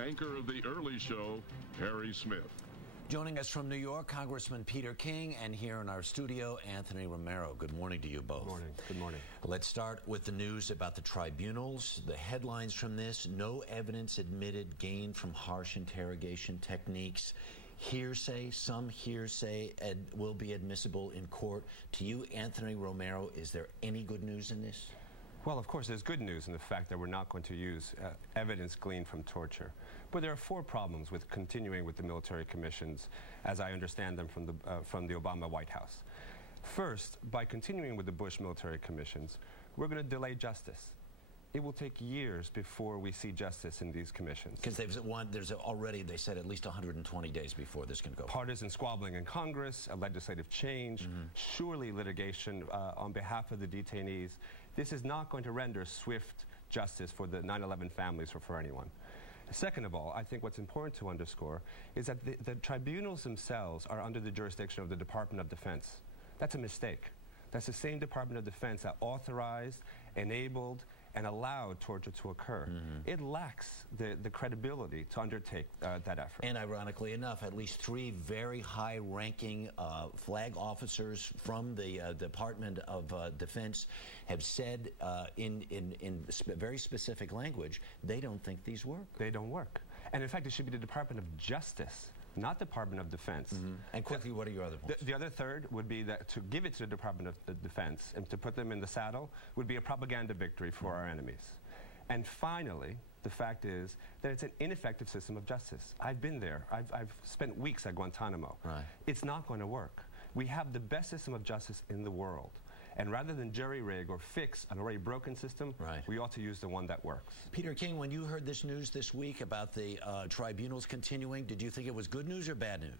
Anchor of the early show, Harry Smith. Joining us from New York, Congressman Peter King, and here in our studio, Anthony Romero. Good morning to you both. Good morning. Good morning. Let's start with the news about the tribunals. The headlines from this: no evidence admitted gained from harsh interrogation techniques. Hearsay, some hearsay will be admissible in court. To you, Anthony Romero, is there any good news in this? Well, of course, there's good news in the fact that we're not going to use evidence gleaned from torture. But there are four problems with continuing with the military commissions, as I understand them from the Obama White House. First, by continuing with the Bush military commissions, we're going to delay justice. It will take years before we see justice in these commissions. Because there's already, they said, at least 120 days before this can go. Partisan squabbling in Congress, a legislative change, surely litigation on behalf of the detainees. This is not going to render swift justice for the 9/11 families or for anyone. Second of all, I think what's important to underscore is that the tribunals themselves are under the jurisdiction of the Department of Defense. That's a mistake. That's the same Department of Defense that authorized, enabled, and allowed torture to occur. It lacks the credibility to undertake that effort. And ironically enough, at least three very high-ranking flag officers from the Department of Defense have said in very specific language, they don't think these work. They don't work. And in fact, it should be the Department of Justice, not Department of Defense. And quickly, what are your other points? The other third would be that to give it to the Department of Defense and to put them in the saddle would be a propaganda victory for our enemies. And finally, the fact is that it's an ineffective system of justice. I've been there. I've spent weeks at Guantanamo. Right. It's not going to work. We have the best system of justice in the world. And rather than jerry-rig or fix an already broken system, we ought to use the one that works. Peter King, when you heard this news this week about the tribunals continuing, did you think it was good news or bad news?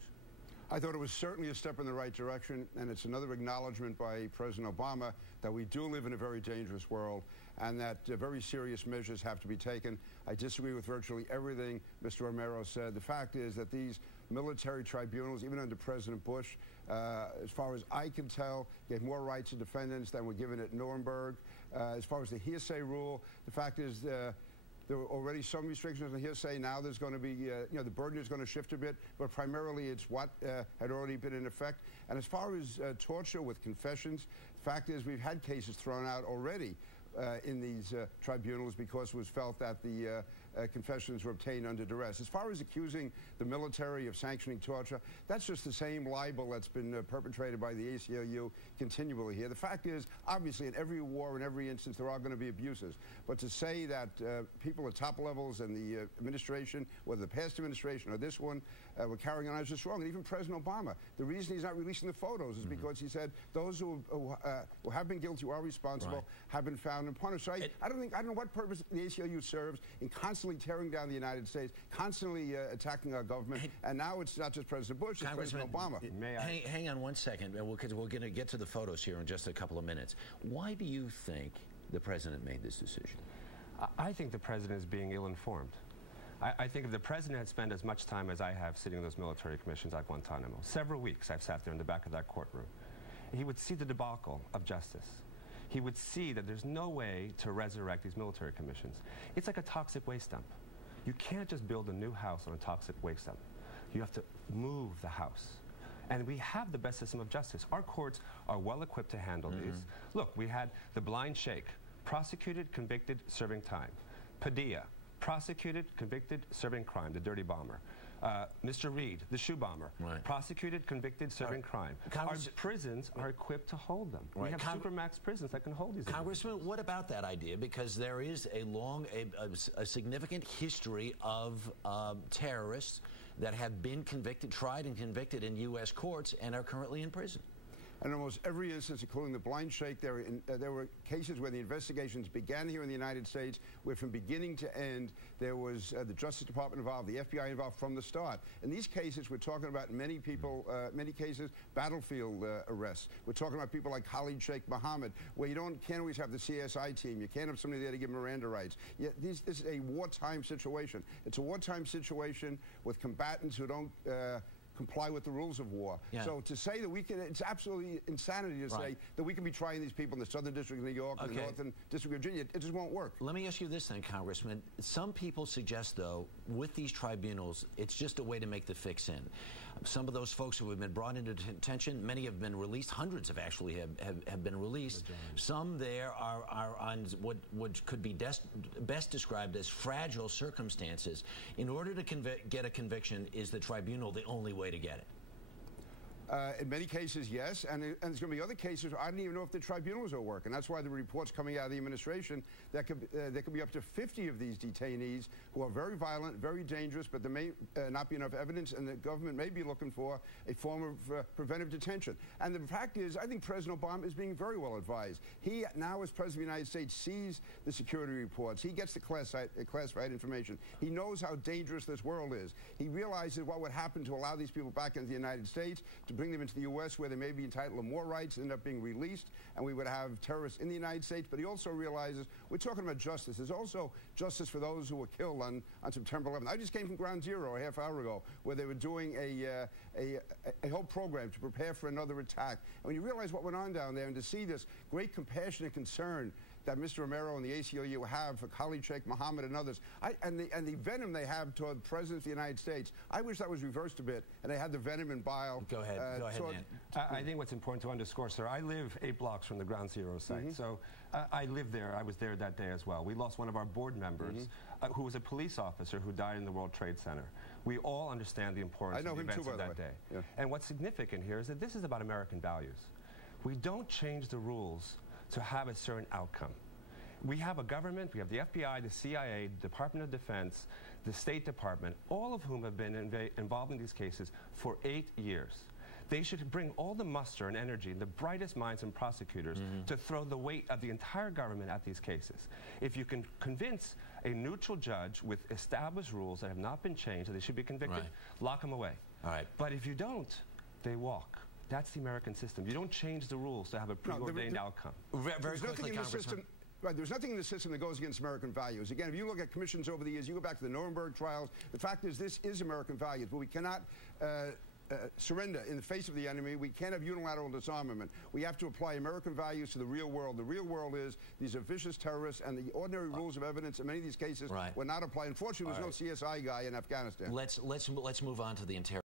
I thought it was certainly a step in the right direction, and it's another acknowledgement by President Obama that we do live in a very dangerous world and that very serious measures have to be taken. I disagree with virtually everything Mr. Romero said. The fact is that these military tribunals, even under President Bush, as far as I can tell, gave more rights to defendants than were given at Nuremberg. As far as the hearsay rule, the fact is there were already some restrictions on hearsay. Now there's going to be, the burden is going to shift a bit, but primarily it's what had already been in effect. And as far as torture with confessions, the fact is we've had cases thrown out already in these tribunals because it was felt that the confessions were obtained under duress. As far as accusing the military of sanctioning torture, that's just the same libel that's been perpetrated by the ACLU continually here. The fact is, obviously, in every war, in every instance, there are going to be abuses. But to say that people at top levels in the administration, whether the past administration or this one, were carrying on is just wrong. And even President Obama, the reason he's not releasing the photos is because he said those who have been guilty, who are responsible, have been found and punished. So I don't know what purpose the ACLU serves in constantly tearing down the United States, constantly attacking our government, and now it's not just President Bush, it's President Obama. Hang on one second, because we're going to get to the photos here in just a couple of minutes. Why do you think the president made this decision? I think the president is being ill-informed. I think if the president had spent as much time as I have sitting in those military commissions at Guantanamo, several weeks I've sat there in the back of that courtroom, he would see the debacle of justice. He would see that there's no way to resurrect these military commissions. It's like a toxic waste dump. You can't just build a new house on a toxic waste dump. You have to move the house. And we have the best system of justice. Our courts are well equipped to handle these. Look, we had the blind sheikh, prosecuted, convicted, serving time. Padilla, prosecuted, convicted, serving crime, the dirty bomber. Mr. Reed, the shoe bomber, prosecuted, convicted, serving crime. Our prisons are equipped to hold them. We have supermax prisons that can hold these. Congressman, what about that idea? Because there is a significant history of terrorists that have been convicted, tried and convicted in U.S. courts and are currently in prison. And almost every instance, including the blind sheikh, there were cases where the investigations began here in the United States, where from beginning to end, there was the Justice Department involved, the FBI involved from the start. In these cases, we're talking about many people, many cases, battlefield arrests. We're talking about people like Khalid Sheikh Mohammed, where you can't always have the CSI team. You can't have somebody there to give Miranda rights. This is a wartime situation. It's a wartime situation with combatants who don't comply with the rules of war. Yeah. So to say that we can, it's absolutely insanity to say that we can be trying these people in the Southern District of New York and the Northern District of Virginia. It just won't work. Let me ask you this then, Congressman. Some people suggest, though, with these tribunals, it's just a way to make the fix in. Some of those folks who have been brought into detention, many have been released. Hundreds have actually have been released. Some there are on what could be best described as fragile circumstances. In order to get a conviction, is the tribunal the only way to get it? In many cases, yes, and there's going to be other cases where I don't even know if the tribunals will work, and that's why the reports coming out of the administration that there could be up to 50 of these detainees who are very violent, very dangerous, but there may not be enough evidence, and the government may be looking for a form of preventive detention. And the fact is, I think President Obama is being very well advised. He now, as President of the United States, sees the security reports. He gets the classified information. He knows how dangerous this world is. He realizes what would happen to allow these people back into the United States, to bring them into the U.S. where they may be entitled to more rights, end up being released, and we would have terrorists in the United States. But he also realizes we're talking about justice. There's also justice for those who were killed on September 11th. I just came from Ground Zero a half hour ago, where they were doing a whole program to prepare for another attack. And when you realize what went on down there, and to see this great compassion and concern that Mr. Romero and the ACLU have for Khalid Sheikh Mohammed and others, and the venom they have toward the President of the United States, I wish that was reversed a bit, and they had the venom and bile. Go ahead, Dan. I think what's important to underscore, sir, I live 8 blocks from the Ground Zero site, so I lived there. I was there that day as well. We lost one of our board members, who was a police officer who died in the World Trade Center. We all understand the importance of the events of that day. Yeah. And what's significant here is that this is about American values. We don't change the rules to have a certain outcome. We have a government, we have the FBI, the CIA, the Department of Defense, the State Department, all of whom have been involved in these cases for 8 years. They should bring all the muster and energy, the brightest minds and prosecutors, to throw the weight of the entire government at these cases. If you can convince a neutral judge with established rules that have not been changed that they should be convicted, lock them away. All right. But if you don't, they walk. That's the American system. You don't change the rules to have a preordained outcome. Very quickly, Congressman. Right, there's nothing in the system that goes against American values. Again, if you look at commissions over the years, you go back to the Nuremberg trials, the fact is this is American values, but we cannot surrender in the face of the enemy. We can't have unilateral disarmament. We have to apply American values to the real world. The real world is these are vicious terrorists, and the ordinary rules of evidence in many of these cases were not applied. Unfortunately, there's no CSI guy in Afghanistan. Let's move on to the interrogation.